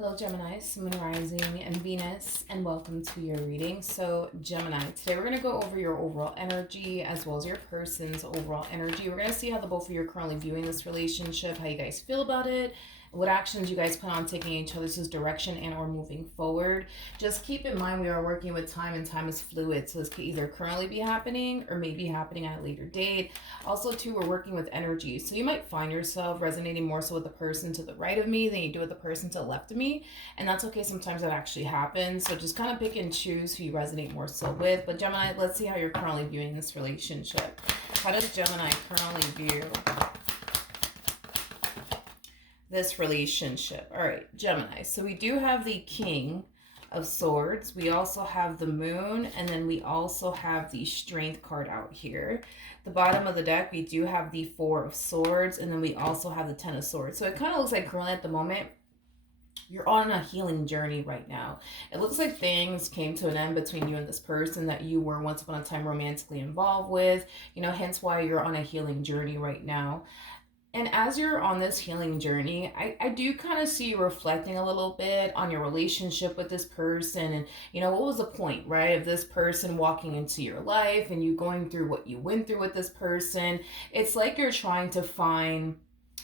Hello, Gemini, Moon Rising, and Venus, and welcome to your reading. So, Gemini, today we're going to go over your overall energy as well as your person's overall energy. We're going to see how the both of you are currently viewing this relationship, how you guys feel about it, what actions you guys plan on taking in each other's direction and or moving forward. Just keep in mind we are working with time, and time is fluid, so this could either currently be happening or maybe happening at a later date. Also, too, we're working with energy, so you might find yourself resonating more so with the person to the right of me than you do with the person to the left of me, and that's okay. Sometimes that actually happens, so just kind of pick and choose who you resonate more so with. But Gemini, let's see how you're currently viewing this relationship. How does Gemini currently view this relationship? All right, Gemini. So we do have the King of Swords. We also have the Moon, and then we also have the Strength card out here. The bottom of the deck, we do have the Four of Swords, and then we also have the Ten of Swords. So it kind of looks like currently at the moment, you're on a healing journey right now. It looks like things came to an end between you and this person that you were once upon a time romantically involved with, hence why you're on a healing journey right now. And as you're on this healing journey, I do kind of see you reflecting a little bit on your relationship with this person. And, what was the point, right, of this person walking into your life and you going through what you went through with this person? It's like you're trying to find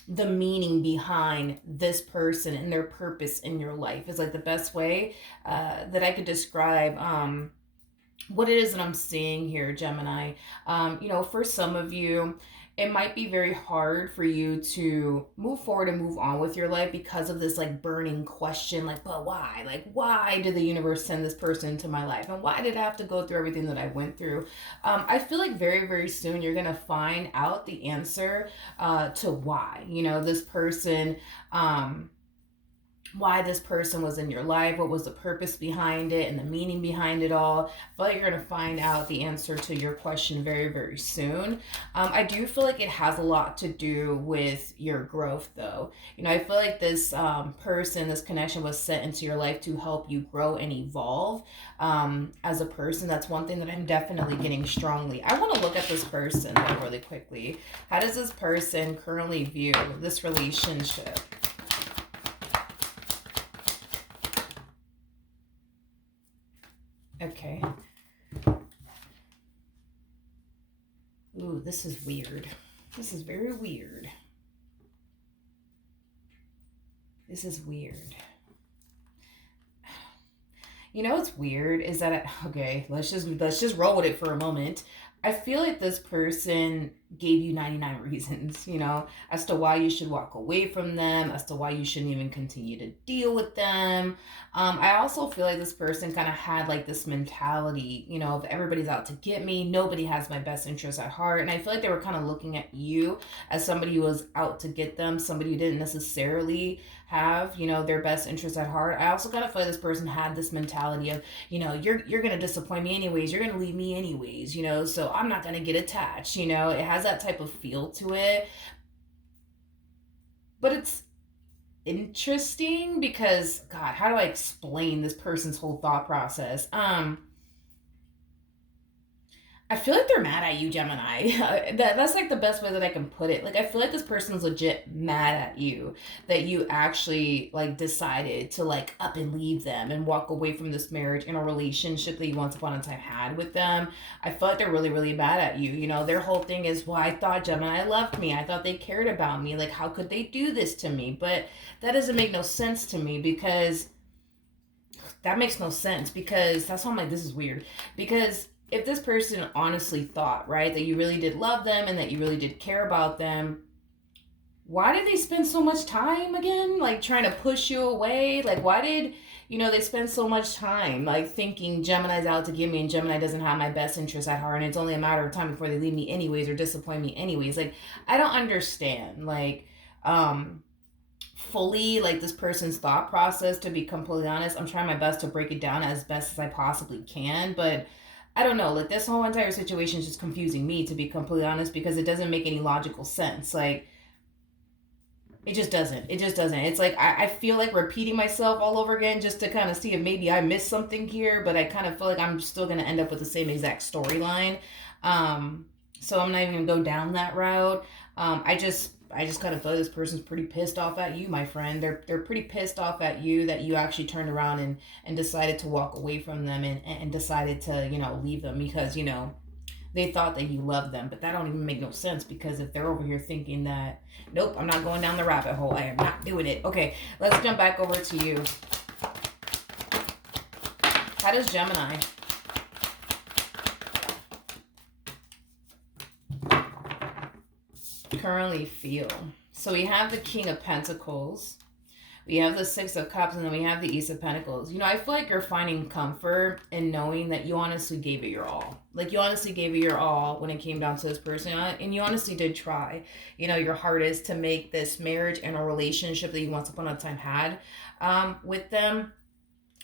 the meaning behind this person and their purpose in your life is like the best way that I could describe what it is that I'm seeing here, Gemini. For some of you, it might be very hard for you to move forward and move on with your life because of this like burning question, like, but why? Like, why did the universe send this person into my life? And why did I have to go through everything that I went through? I feel like very, very soon you're going to find out the answer to why, this person, why this person was in your life, what was the purpose behind it and the meaning behind it all. I feel like you're going to find out the answer to your question very, very soon. I do feel like it has a lot to do with your growth, though. I feel like this person, this connection was sent into your life to help you grow and evolve as a person. That's one thing that I'm definitely getting strongly. I want to look at this person though, really quickly. How does this person currently view this relationship? Okay. Ooh, this is weird. This is very weird. This is weird. What's weird is that okay, let's just roll with it for a moment. I feel like this person gave you 99 reasons, as to why you should walk away from them, as to why you shouldn't even continue to deal with them. I also feel like this person kind of had like this mentality, of everybody's out to get me, nobody has my best interest at heart. And I feel like they were kind of looking at you as somebody who was out to get them, somebody who didn't necessarily have, their best interest at heart. I also kind of feel like this person had this mentality of, you're going to disappoint me anyways, you're going to leave me anyways, so I'm not going to get attached, it has that type of feel to it. But it's interesting because, God, how do I explain this person's whole thought process? I feel like they're mad at you, Gemini. That's like the best way that I can put it. Like, I feel like this person's legit mad at you that you actually like decided to like up and leave them and walk away from this marriage and a relationship that you once upon a time had with them. I feel like they're really, really mad at you. Their whole thing is, well, I thought Gemini loved me. I thought they cared about me. Like, how could they do this to me? But that doesn't make no sense to me because that makes no sense because that's why I'm like, this is weird. Because if this person honestly thought, right, that you really did love them and that you really did care about them, why did they spend so much time again, like trying to push you away? Like, why did, they spend so much time, like thinking Gemini's out to get me and Gemini doesn't have my best interest at heart and it's only a matter of time before they leave me anyways or disappoint me anyways? Like, I don't understand, like, fully like this person's thought process, to be completely honest. I'm trying my best to break it down as best as I possibly can, but I don't know, like this whole entire situation is just confusing me, to be completely honest, because it doesn't make any logical sense. Like, it just doesn't. It's like I feel like repeating myself all over again just to kind of see if maybe I missed something here, but I kind of feel like I'm still going to end up with the same exact storyline. So I'm not even going to go down that route. I just kind of feel like this person's pretty pissed off at you, my friend. They're pretty pissed off at you that you actually turned around and decided to walk away from them and decided to, you know, leave them because, you know, they thought that you loved them. But that don't even make no sense because if they're over here thinking that, nope, I'm not going down the rabbit hole. I am not doing it. Okay, let's jump back over to you. How does Gemini currently feel? So we have the King of Pentacles, we have the Six of Cups, and then we have the Ace of Pentacles. You know, I feel like you're finding comfort in knowing that you honestly gave it your all. Like, you honestly gave it your all when it came down to this person. And you honestly did try, you know, your hardest to make this marriage and a relationship that you once upon a time had with them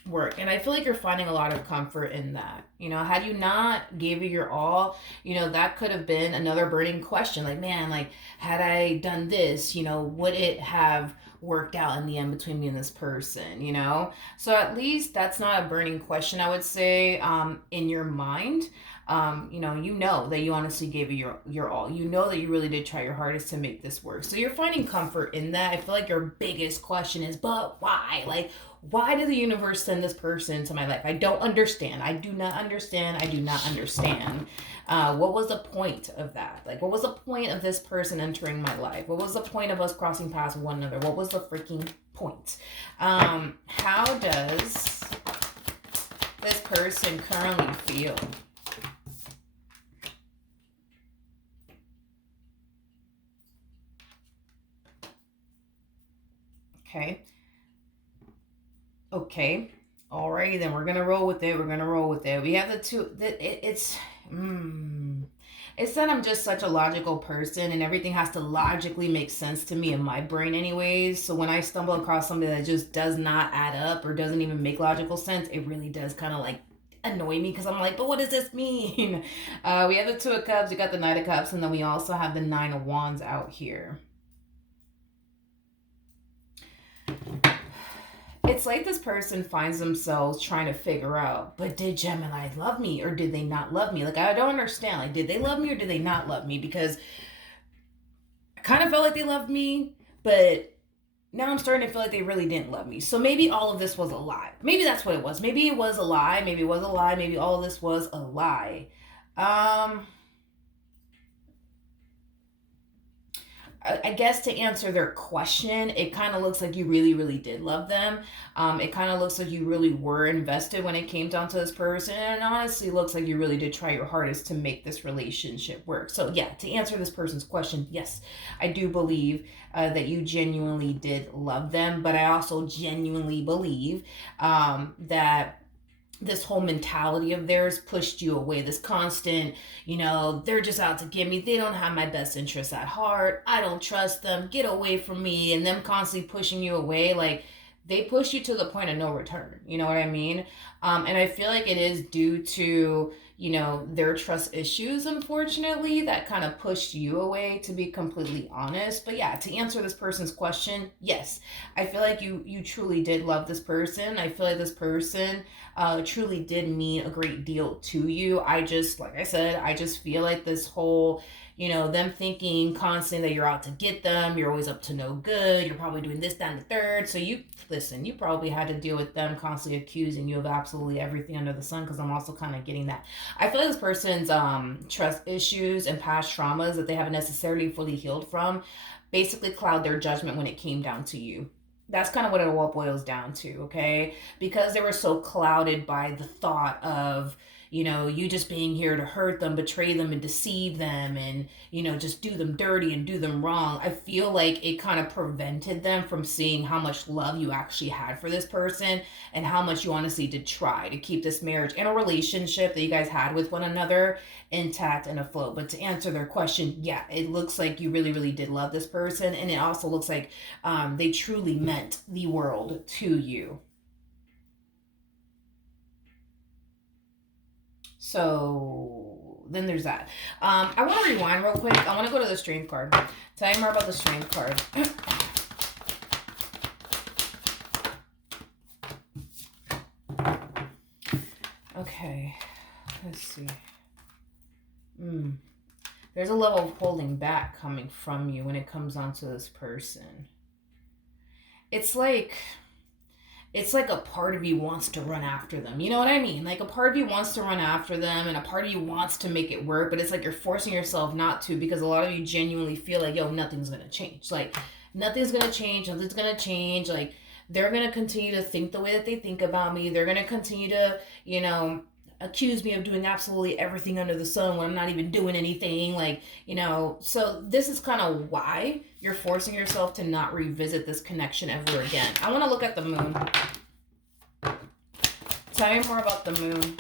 work. And I feel like you're finding a lot of comfort in that. You know, had you not gave it your all, you know, that could have been another burning question. Like, man, like, had I done this, you know, would it have worked out in the end between me and this person, you know? So at least that's not a burning question, I would say, in your mind. You know that you honestly gave it your all. You know that you really did try your hardest to make this work. So you're finding comfort in that. I feel like your biggest question is, but why? Like, why did the universe send this person into my life? I don't understand. I do not understand. I do not understand. What was the point of that? Like, what was the point of this person entering my life? What was the point of us crossing paths with one another? What was the freaking point? How does this person currently feel? Okay. Okay. Alrighty, then we're gonna roll with it. We're gonna roll with it. We have the two. It's that I'm just such a logical person, and everything has to logically make sense to me in my brain, anyways. So when I stumble across something that just does not add up or doesn't even make logical sense, it really does kind of like annoy me because I'm like, but what does this mean? We have the Two of Cups. We got the Knight of Cups, and then we also have the Nine of Wands out here. It's like this person finds themselves trying to figure out, but did Gemini love me or did they not love me? Like, I don't understand. Like, did they love me or did they not love me? Because I kind of felt like they loved me, but now I'm starting to feel like they really didn't love me. So maybe all of this was a lie. Maybe that's what it was. Maybe it was a lie. Maybe it was a lie. Maybe all of this was a lie. I guess to answer their question, it kind of looks like you really, really did love them. It kind of looks like you really were invested when it came down to this person. And it honestly looks like you really did try your hardest to make this relationship work. So yeah, to answer this person's question, yes, I do believe that you genuinely did love them. But I also genuinely believe that this whole mentality of theirs pushed you away. This constant, you know, they're just out to get me. They don't have my best interests at heart. I don't trust them. Get away from me. And them constantly pushing you away. Like, they push you to the point of no return. You know what I mean? And I feel like it is due to, you know, their trust issues, unfortunately, that kind of pushed you away, to be completely honest. But yeah, to answer this person's question, yes, I feel like you truly did love this person. I feel like this person truly did mean a great deal to you. I just, like I said, I just feel like this whole, you know, them thinking constantly that you're out to get them, you're always up to no good, you're probably doing this, that, and the third. So you probably had to deal with them constantly accusing you of absolutely everything under the sun, because I'm also kind of getting that. I feel like this person's trust issues and past traumas that they haven't necessarily fully healed from basically cloud their judgment when it came down to you. That's kind of what it all boils down to, okay? Because they were so clouded by the thought of, you know, you just being here to hurt them, betray them, and deceive them, and, you know, just do them dirty and do them wrong. I feel like it kind of prevented them from seeing how much love you actually had for this person and how much you honestly did try to keep this marriage and a relationship that you guys had with one another intact and afloat. But to answer their question, yeah, it looks like you really, really did love this person. And it also looks like they truly meant the world to you. So then there's that. I want to rewind real quick. I want to go to the Strength card. Tell you more about the Strength card. Okay, let's see. There's a level of holding back coming from you when it comes onto this person. It's like a part of you wants to run after them. You know what I mean? Like a part of you wants to run after them and a part of you wants to make it work, but it's like you're forcing yourself not to because a lot of you genuinely feel like, yo, nothing's going to change. Like nothing's going to change. Nothing's going to change. Like they're going to continue to think the way that they think about me. They're going to continue to, you know, accuse me of doing absolutely everything under the sun when I'm not even doing anything. Like, you know, so this is kind of why you're forcing yourself to not revisit this connection ever again. I want to look at the moon. Tell me more about the moon.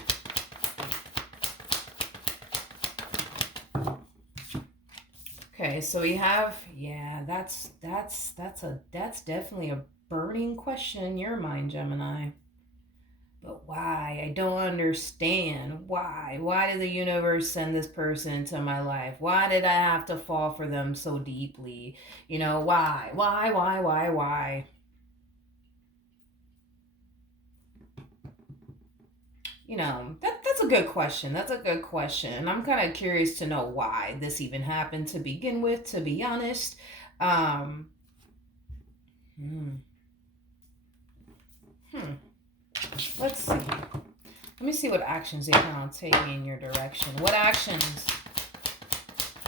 Okay, so we have, yeah, that's definitely a burning question in your mind, Gemini. But why? I don't understand. Why? Why did the universe send this person into my life? Why did I have to fall for them so deeply? You know, why? Why? You know, that's a good question. That's a good question. And I'm kind of curious to know why this even happened to begin with, to be honest. Um, hmm. Hmm. Let's see. Let me see what actions they plan on taking in your direction. What actions?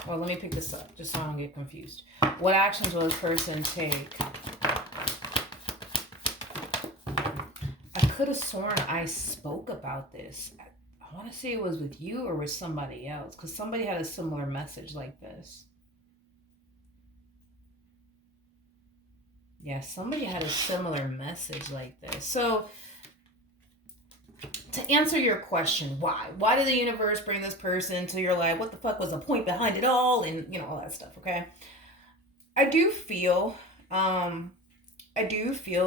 Well, let me pick this up just so I don't get confused. What actions will this person take? I could have sworn I spoke about this. I want to say it was with you or with somebody else because somebody had a similar message like this. Yeah, somebody had a similar message like this. So, to answer your question, why? Why did the universe bring this person into your life? What the fuck was the point behind it all? And, you know, all that stuff, okay? I do feel,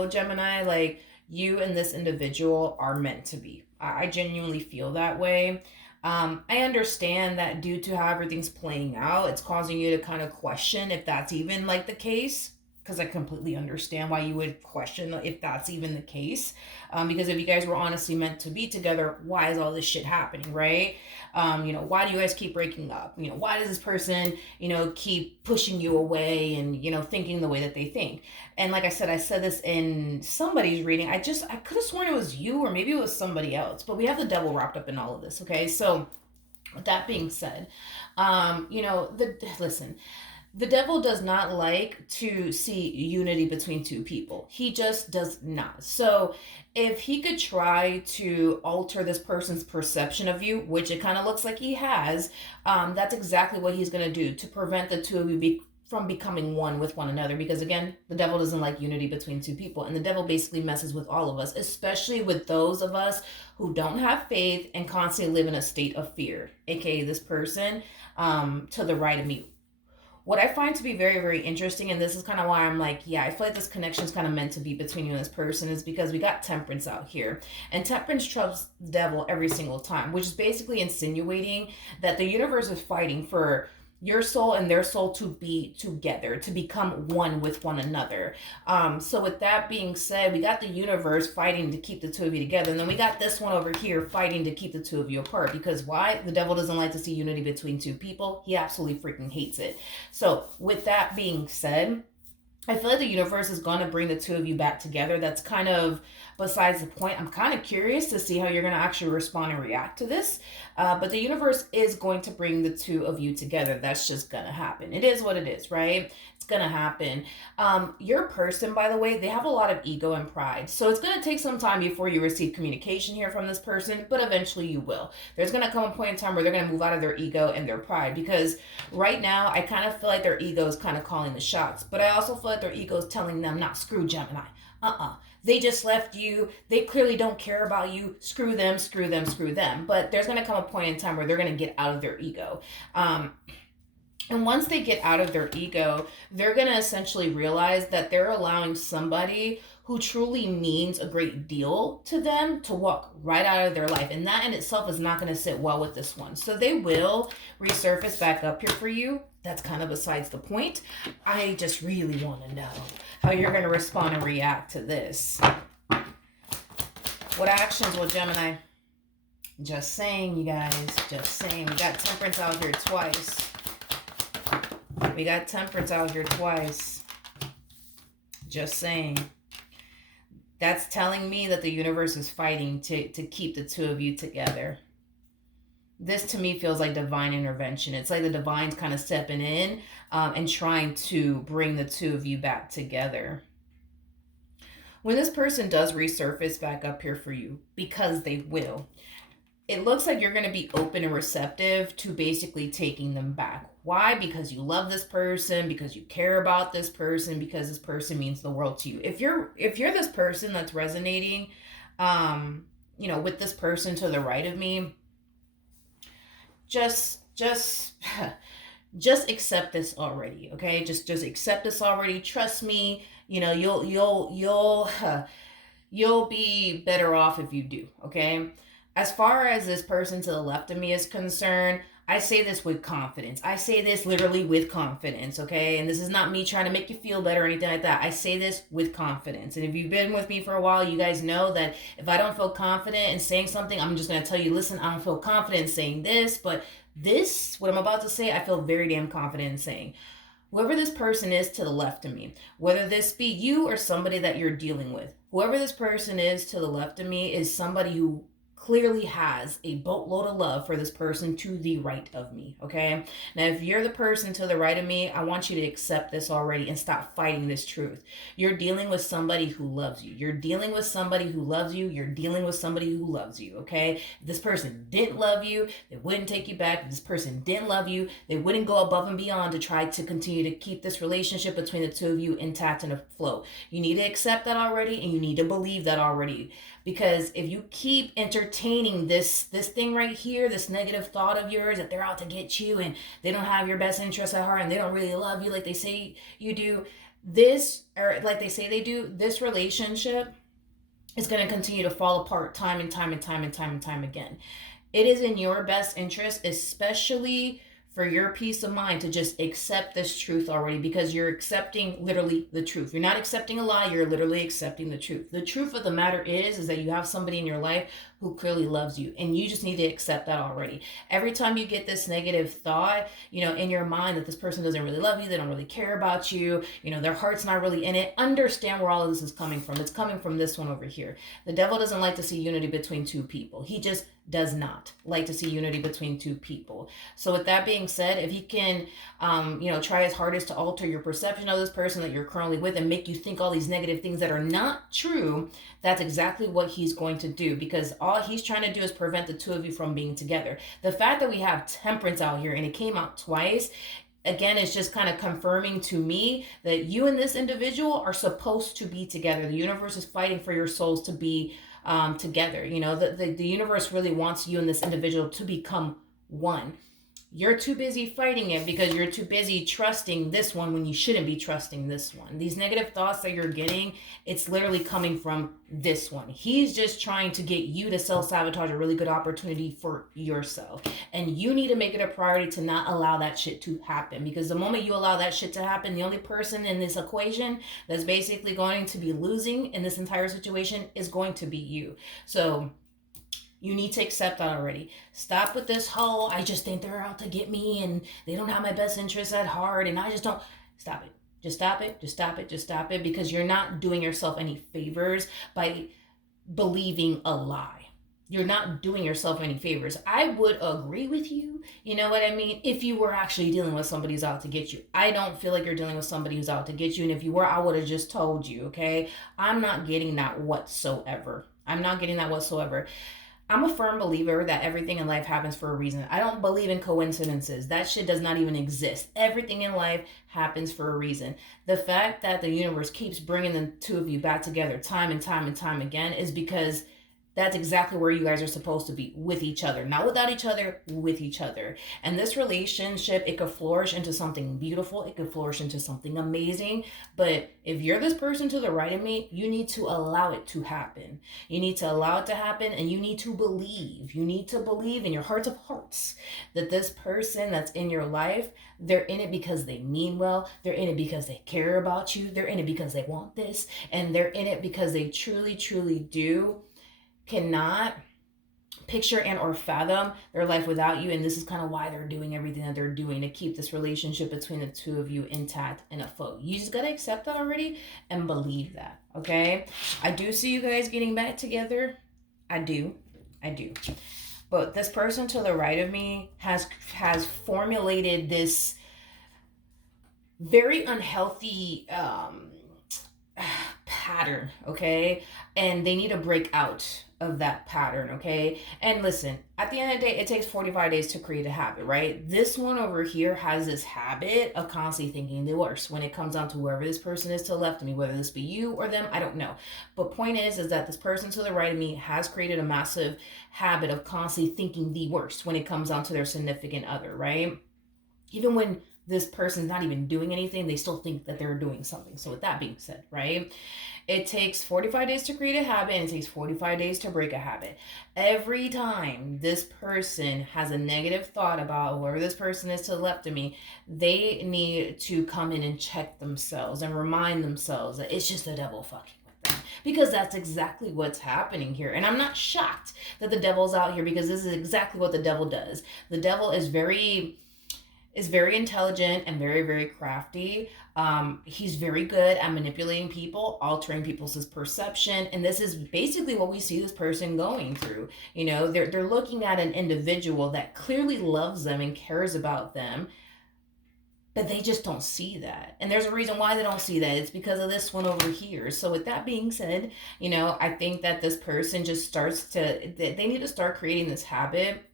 Gemini, like you and this individual are meant to be. I genuinely feel that way. I understand that due to how everything's playing out, it's causing you to kind of question if that's even like the case. Because I completely understand why you would question if that's even the case. Because if you guys were honestly meant to be together, why is all this shit happening, right? You know, why do you guys keep breaking up? You know, why does this person, you know, keep pushing you away and, you know, thinking the way that they think? And like I said this in somebody's reading. I could have sworn it was you or maybe it was somebody else. But we have the devil wrapped up in all of this, okay? So with that being said, you know, listen, the devil does not like to see unity between two people. He just does not. So if he could try to alter this person's perception of you, which it kind of looks like he has, that's exactly what he's going to do to prevent the two of you from becoming one with one another. Because again, the devil doesn't like unity between two people. And the devil basically messes with all of us, especially with those of us who don't have faith and constantly live in a state of fear, aka this person to the right of me. What I find to be very, very interesting, and this is kind of why I'm like, yeah, I feel like this connection is kind of meant to be between you and this person, is because we got Temperance out here. And Temperance trumps the devil every single time, which is basically insinuating that the universe is fighting for your soul and their soul to be together, to become one with one another. So with that being said, we got the universe fighting to keep the two of you together, and then we got this one over here fighting to keep the two of you apart. Because why? The devil doesn't like to see unity between two people. He absolutely freaking hates it. So with that being said, I feel like the universe is going to bring the two of you back together. That's kind of besides the point. I'm kind of curious to see how you're going to actually respond and react to this. But the universe is going to bring the two of you together. That's just going to happen. It is what it is, right? It's going to happen. Your person, by the way, they have a lot of ego and pride. So it's going to take some time before you receive communication here from this person, but eventually you will. There's going to come a point in time where they're going to move out of their ego and their pride, because right now I kind of feel like their ego is kind of calling the shots, but I also feel like their ego is telling them, not screw Gemini. They just left you. They clearly don't care about you. Screw them. But there's going to come a point in time where they're going to get out of their ego. And once they get out of their ego, they're going to essentially realize that they're allowing somebody who truly means a great deal to them to walk right out of their life. And that in itself is not going to sit well with this one. So they will resurface back up here for you. That's kind of besides the point. I just really want to know how you're going to respond and react to this. What actions will Gemini? Just saying, you guys. Just saying. We got Temperance out here twice. We got Temperance out here twice. Just saying. That's telling me that the universe is fighting to keep the two of you together. This to me feels like divine intervention. It's like the divine's kind of stepping in and trying to bring the two of you back together. When this person does resurface back up here for you, because they will, it looks like you're going to be open and receptive to basically taking them back. Why? Because you love this person, because you care about this person, because this person means the world to you. If you're this person that's resonating, with this person to the right of me, just just accept this already, okay? Just accept this already. Trust me. You'll be better off if you do, okay? As far as this person to the left of me is concerned, I say this with confidence. I say this literally with confidence, okay? And this is not me trying to make you feel better or anything like that. I say this with confidence. And if you've been with me for a while, you guys know that if I don't feel confident in saying something, I'm just going to tell you, listen, I don't feel confident in saying this, but this, what I'm about to say, I feel very damn confident in saying. Whoever this person is to the left of me, whether this be you or somebody that you're dealing with, whoever this person is to the left of me is somebody who clearly has a boatload of love for this person to the right of me, okay? Now, if you're the person to the right of me, I want you to accept this already and stop fighting this truth. You're dealing with somebody who loves you. You're dealing with somebody who loves you. You're dealing with somebody who loves you, okay? If this person didn't love you, they wouldn't take you back. If this person didn't love you, they wouldn't go above and beyond to try to continue to keep this relationship between the two of you intact and afloat. You need to accept that already, and you need to believe that already. Because if you keep entertaining this thing right here, this negative thought of yours that they're out to get you and they don't have your best interest at heart and they don't really love you like they say you do, this relationship is going to continue to fall apart time and time and time and time and time again. It is in your best interest, especially for your peace of mind, to just accept this truth already, because you're accepting literally the truth. You're not accepting a lie, you're literally accepting the truth. The truth of the matter is that you have somebody in your life who clearly loves you, and you just need to accept that already. Every time you get this negative thought, in your mind that this person doesn't really love you, they don't really care about you, their heart's not really in it, understand where all of this is coming from. It's coming from this one over here. The devil doesn't like to see unity between two people. He just does not like to see unity between two people. So with that being said, if he can try his hardest to alter your perception of this person that you're currently with and make you think all these negative things that are not true, that's exactly what he's going to do, because all he's trying to do is prevent the two of you from being together. The fact that we have Temperance out here and it came out twice, again, it's just kind of confirming to me that you and this individual are supposed to be together. The universe is fighting for your souls to be together. The universe really wants you and this individual to become one. You're too busy fighting it because you're too busy trusting this one when you shouldn't be trusting this one. These negative thoughts that you're getting, it's literally coming from this one. He's just trying to get you to self-sabotage a really good opportunity for yourself. And you need to make it a priority to not allow that shit to happen, because the moment you allow that shit to happen, the only person in this equation that's basically going to be losing in this entire situation is going to be you. So you need to accept that already. Stop with this whole, I just think they're out to get me and they don't have my best interests at heart and I just don't. Stop it. Just stop it. Just stop it. Just stop it. Because you're not doing yourself any favors by believing a lie. You're not doing yourself any favors. I would agree with you, you know what I mean, if you were actually dealing with somebody who's out to get you. I don't feel like you're dealing with somebody who's out to get you. And if you were, I would have just told you, okay? I'm not getting that whatsoever. I'm a firm believer that everything in life happens for a reason. I don't believe in coincidences. That shit does not even exist. Everything in life happens for a reason. The fact that the universe keeps bringing the two of you back together time and time and time again is because that's exactly where you guys are supposed to be, with each other. Not without each other, with each other. And this relationship, it could flourish into something beautiful. It could flourish into something amazing. But if you're this person to the right of me, you need to allow it to happen. You need to allow it to happen, and you need to believe. You need to believe in your heart of hearts that this person that's in your life, they're in it because they mean well. They're in it because they care about you. They're in it because they want this. And they're in it because they truly, truly do cannot picture and or fathom their life without you, and this is kind of why they're doing everything that they're doing to keep this relationship between the two of you intact and afloat. You just gotta accept that already and believe that. Okay, I do see you guys getting back together. I do. But this person to the right of me has formulated this very unhealthy pattern, okay? And they need to break out of that pattern, okay? And listen, at the end of the day, it takes 45 days to create a habit, right? This one over here has this habit of constantly thinking the worst when it comes down to whoever this person is to the left of me, whether this be you or them, I don't know. But point is that this person to the right of me has created a massive habit of constantly thinking the worst when it comes down to their significant other, right? Even when this person's not even doing anything, they still think that they're doing something. So with that being said, right, it takes 45 days to create a habit, and it takes 45 days to break a habit. Every time this person has a negative thought about whoever this person is to the left of me, they need to come in and check themselves and remind themselves that it's just the devil fucking with them, because that's exactly what's happening here. And I'm not shocked that the devil's out here, because this is exactly what the devil does. The devil is very intelligent and very, very crafty. He's very good at manipulating people, altering people's perception. And this is basically what we see this person going through. You know, they're looking at an individual that clearly loves them and cares about them, but they just don't see that. And there's a reason why they don't see that. It's because of this one over here. So with that being said, you know, I think that this person just they need to start creating this habit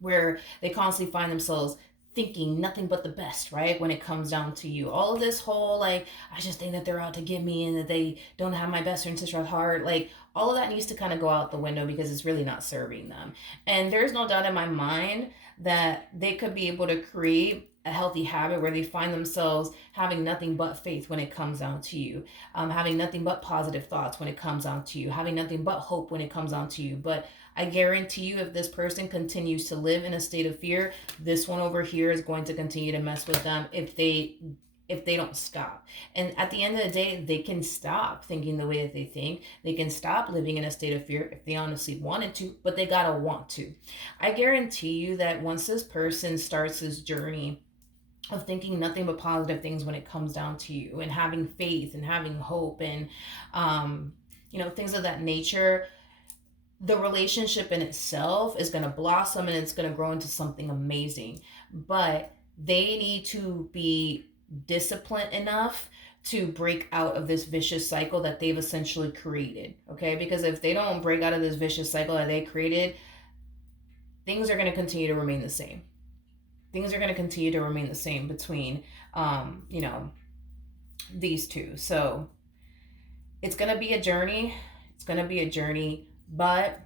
where they constantly find themselves thinking nothing but the best, right? When it comes down to you. All of this whole, like, I just think that they're out to get me and that they don't have my best interest at heart. Like, all of that needs to kind of go out the window, because it's really not serving them. And there's no doubt in my mind that they could be able to create a healthy habit where they find themselves having nothing but faith when it comes down to you, having nothing but positive thoughts when it comes down to you, having nothing but hope when it comes down to you. But I guarantee you, if this person continues to live in a state of fear, this one over here is going to continue to mess with them if they don't stop. And at the end of the day, they can stop thinking the way that they think. They can stop living in a state of fear if they honestly wanted to, but they gotta want to. I guarantee you that once this person starts this journey of thinking nothing but positive things when it comes down to you, and having faith and having hope and things of that nature, the relationship in itself is going to blossom and it's going to grow into something amazing. But they need to be disciplined enough to break out of this vicious cycle that they've essentially created. Okay, because if they don't break out of this vicious cycle that they created, things are going to continue to remain the same. Things are going to continue to remain the same between these two. So it's going to be a journey. But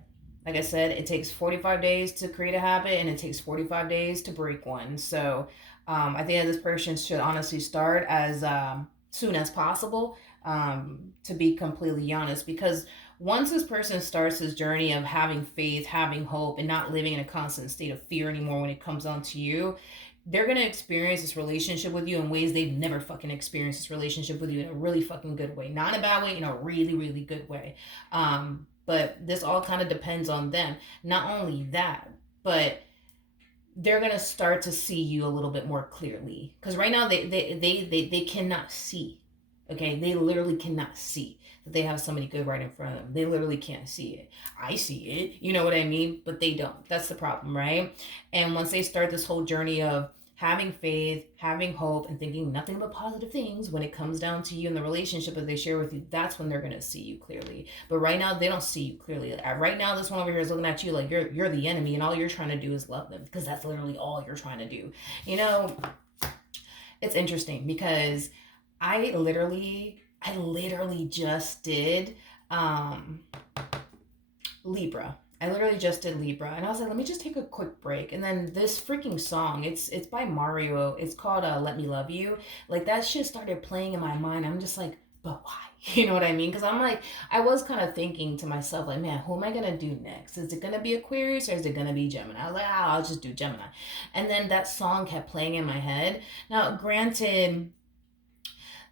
like I said, it takes 45 days to create a habit, and it takes 45 days to break one. So I think that this person should honestly start as soon as possible, to be completely honest. Because once this person starts this journey of having faith, having hope, and not living in a constant state of fear anymore when it comes down to you, they're going to experience this relationship with you in ways they've never fucking experienced this relationship with you, in a really fucking good way. Not in a bad way, in a really, really good way. But this all kind of depends on them. Not only that, but they're going to start to see you a little bit more clearly. Because right now they cannot see. Okay, they literally cannot see that they have somebody good right in front of them. They literally can't see it. I see it, you know what I mean? But they don't. That's the problem, right? And once they start this whole journey of having faith, having hope, and thinking nothing but positive things when it comes down to you and the relationship that they share with you, that's when they're going to see you clearly. But right now, they don't see you clearly. Right now, this one over here is looking at you like you're the enemy, and all you're trying to do is love them, because that's literally all you're trying to do. You know, it's interesting because I literally just did Libra. I literally just did Libra, and I was like, let me just take a quick break. And then this freaking song, it's by Mario. It's called Let Me Love You. Like, that shit started playing in my mind. I'm just like, but why? You know what I mean? Because I'm like, I was kind of thinking to myself, like, man, who am I going to do next? Is it going to be Aquarius or is it going to be Gemini? I was like, I'll just do Gemini. And then that song kept playing in my head. Now, granted,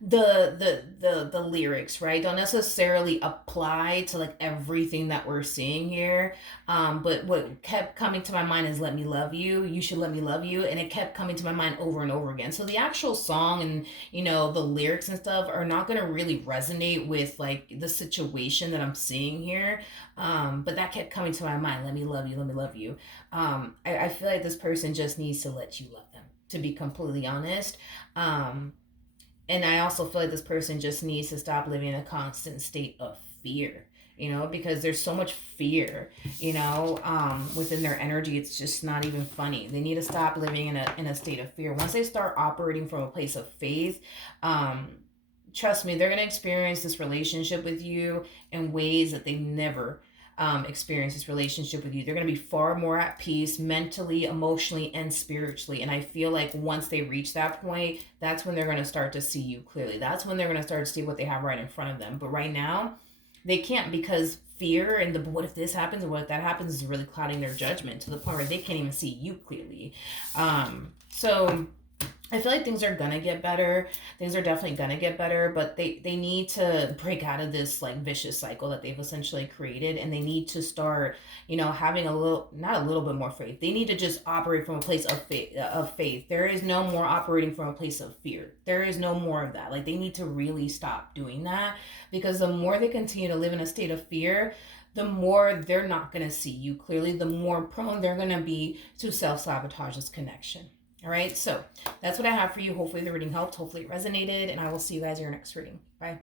the lyrics, right, don't necessarily apply to like everything that we're seeing here. But what kept coming to my mind is "Let me love you." You should let me love you, and it kept coming to my mind over and over again. So the actual song and the lyrics and stuff are not gonna really resonate with like the situation that I'm seeing here. But that kept coming to my mind. Let me love you. Let me love you. I feel like this person just needs to let you love them. To be completely honest. Um, and I also feel like this person just needs to stop living in a constant state of fear, because there's so much fear, within their energy. It's just not even funny. They need to stop living in a state of fear. Once they start operating from a place of faith, um, trust me, they're going to experience this relationship with you in ways that they've never experienced this relationship with you. They're going to be far more at peace mentally, emotionally, and spiritually. And I feel like once they reach that point, that's when they're going to start to see you clearly. That's when they're going to start to see what they have right in front of them. But right now, they can't, because fear and the what if this happens or what if that happens is really clouding their judgment to the point where they can't even see you clearly. So I feel like things are gonna get better. Things are definitely gonna get better, but they need to break out of this like vicious cycle that they've essentially created, and they need to start, having a little, not a little bit more faith. They need to just operate from a place of faith. There is no more operating from a place of fear. There is no more of that. Like, they need to really stop doing that, because the more they continue to live in a state of fear, the more they're not going to see you clearly, the more prone they're going to be to self-sabotage this connection. All right, so that's what I have for you. Hopefully the reading helped. Hopefully it resonated, and I will see you guys in your next reading. Bye.